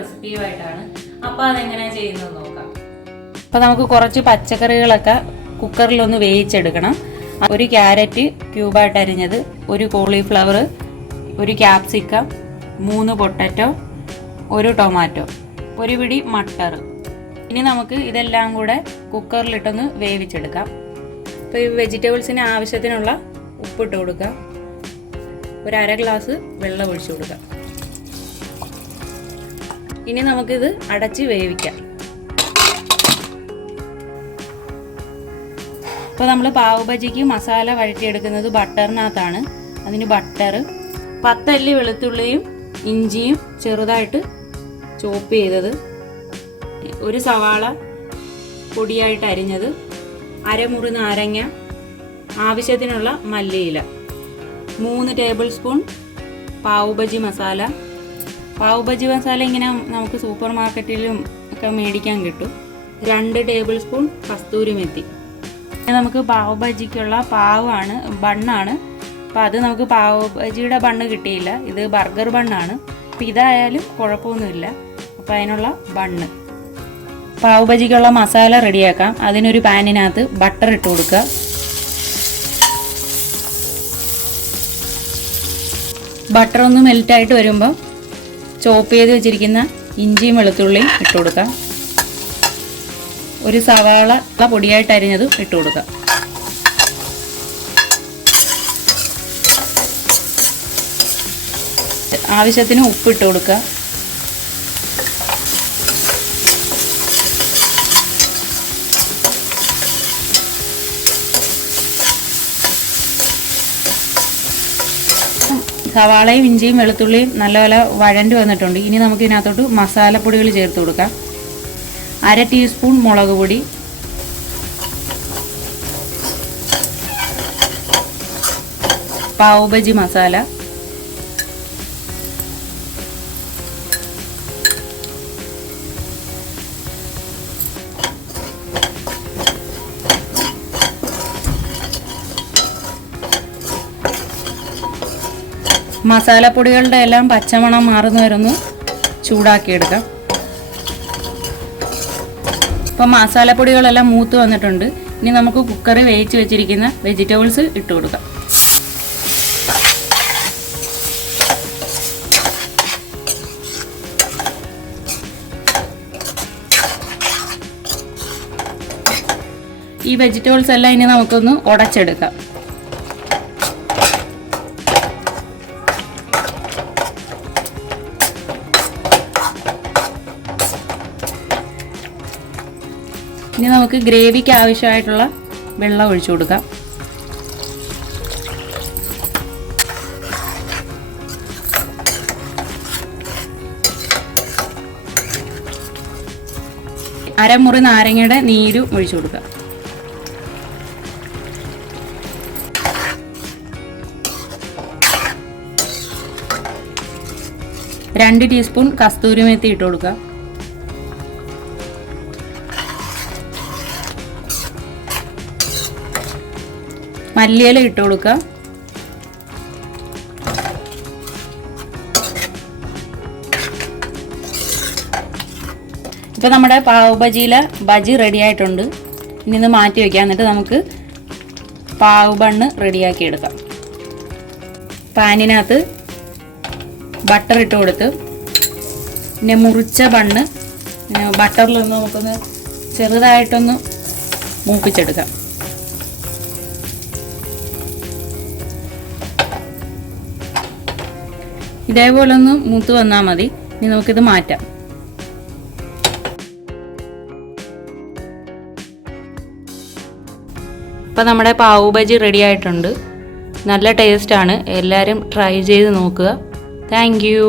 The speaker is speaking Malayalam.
റെസിപ്പിയുമായിട്ടാണ്. അപ്പോൾ അതെങ്ങനെയാണ് ചെയ്യുന്നത് നോക്കാം. അപ്പോൾ നമുക്ക് കുറച്ച് പച്ചക്കറികളൊക്കെ കുക്കറിലൊന്ന് വേവിച്ചെടുക്കണം. ഒരു ക്യാരറ്റ് ക്യൂബായിട്ട് അരിഞ്ഞത്, ഒരു കോളിഫ്ലവർ, ഒരു ക്യാപ്സിക്കം, 3 പൊട്ടറ്റോ, ഒരു ടൊമാറ്റോ, ഒരു പിടി മട്ടർ. ഇനി നമുക്ക് ഇതെല്ലാം കൂടെ കുക്കറിലിട്ടൊന്ന് വേവിച്ചെടുക്കാം. അപ്പോൾ ഈ വെജിറ്റബിൾസിന് ആവശ്യത്തിനുള്ള ഉപ്പിട്ട് കൊടുക്കാം. ഒരു 1/2 ഗ്ലാസ് വെള്ളം ഒഴിച്ചു കൊടുക്കാം. ഇനി നമുക്കിത് അടച്ച് വേവിക്കാം. ഇപ്പോൾ നമ്മൾ പാവ് ബജിക്ക് മസാല വഴറ്റിയെടുക്കുന്നത് ബട്ടറിനകത്താണ്. അതിന് ബട്ടർ, 10 അല്ലി വെളുത്തുള്ളിയും ഇഞ്ചിയും ചെറുതായിട്ട് ചോപ്പ് ചെയ്തത്, ഒരു സവാള പൊടിയായിട്ട് അരിഞ്ഞത്, 1/2 മുറി നാരങ്ങ, ആവശ്യത്തിനുള്ള മല്ലിയില, 3 ടേബിൾ സ്പൂൺ പാവ് ബജി മസാല. പാവ് ബജി മസാല ഇങ്ങനെ നമുക്ക് സൂപ്പർ മാർക്കറ്റിലും ഒക്കെ മേടിക്കാൻ കിട്ടും. 2 ടേബിൾ സ്പൂൺ കസ്തൂരി മെത്തി. നമുക്ക് പാവ് ബജിക്കുള്ള പാവാണ്, ബണ്ണാണ്. അപ്പോൾ അത് നമുക്ക് പാവ് ബജിയുടെ ബണ്ണ് കിട്ടിയില്ല, ഇത് ബർഗർ ബണ്ണാണ്. അപ്പോൾ ഇതായാലും കുഴപ്പമൊന്നുമില്ല. അപ്പോൾ അതിനുള്ള ബണ്ണ്, പാവ് ബജിക്കുള്ള മസാല റെഡിയാക്കാം. അതിനൊരു പാനിനകത്ത് ബട്ടർ ഇട്ട് കൊടുക്കുക. ബട്ടർ ഒന്ന് മെൽറ്റായിട്ട് വരുമ്പോൾ ചോപ്പ് ചെയ്ത് വെച്ചിരിക്കുന്ന ഇഞ്ചിയും വെളുത്തുള്ളിയും ഇട്ട് കൊടുക്കാം. ഒരു സവാള പൊടിയായിട്ട് അരിഞ്ഞത് ഇട്ട് കൊടുക്കാം. ആവശ്യത്തിന് ഉപ്പ് ഇട്ട് കൊടുക്കുക. സവാളയും ഇഞ്ചിയും വെളുത്തുള്ളിയും നല്ലപോലെ വഴണ്ടി വന്നിട്ടുണ്ട്. ഇനി നമുക്ക് ഇതിനകത്തോട്ട് മസാലപ്പൊടികൾ ചേർത്ത് കൊടുക്കാം. 1/2 ടീസ്പൂൺ മുളക് പൊടി, പാവ് ബജി മസാല, മസാലപ്പൊടികളുടെ എല്ലാം പച്ചമണം മാറുന്നു വരുന്നു ചൂടാക്കിയെടുക്കാം. അപ്പം മസാലപ്പൊടികളെല്ലാം മൂത്ത് വന്നിട്ടുണ്ട്. ഇനി നമുക്ക് കുക്കറിൽ വേവിച്ച് വെച്ചിരിക്കുന്ന വെജിറ്റബിൾസ് ഇട്ട് കൊടുക്കാം. ഈ വെജിറ്റബിൾസ് എല്ലാം ഇനി നമുക്കൊന്ന് ഉടച്ചെടുക്കാം. ഇനി നമുക്ക് ഗ്രേവിക്ക് ആവശ്യമായിട്ടുള്ള വെള്ളം ഒഴിച്ചു കൊടുക്കാം. അരമുറി നാരങ്ങയുടെ നീരും ഒഴിച്ചു കൊടുക്കാം. രണ്ട് ടീസ്പൂൺ കസ്തൂരി മെത്തി ഇട്ട് കൊടുക്കാം. മല്ലിയില ഇട്ട് കൊടുക്കുക. ഇപ്പോൾ നമ്മുടെ പാവ് ബജിയിലെ ബജി റെഡി ആയിട്ടുണ്ട്. ഇനി ഇത് മാറ്റി വയ്ക്കാം. എന്നിട്ട് നമുക്ക് പാവ് ബണ്ണ് റെഡിയാക്കി എടുക്കാം. പാനിനകത്ത് ബട്ടർ ഇട്ട് കൊടുത്ത് പിന്നെ മുറിച്ച ബണ്ണ് ബട്ടറിലൊന്ന് നമുക്കൊന്ന് ചെറുതായിട്ടൊന്ന് മൂപ്പിച്ചെടുക്കാം. ഇതേപോലെ ഒന്ന് മൂത്ത് വന്നാൽ മതി. ഇനി നമുക്കിത് മാറ്റാം. അപ്പോൾ നമ്മുടെ പാവ് ബജി റെഡി ആയിട്ടുണ്ട്. നല്ല ടേസ്റ്റാണ്. എല്ലാവരും ട്രൈ ചെയ്ത് നോക്കുക. Thank you.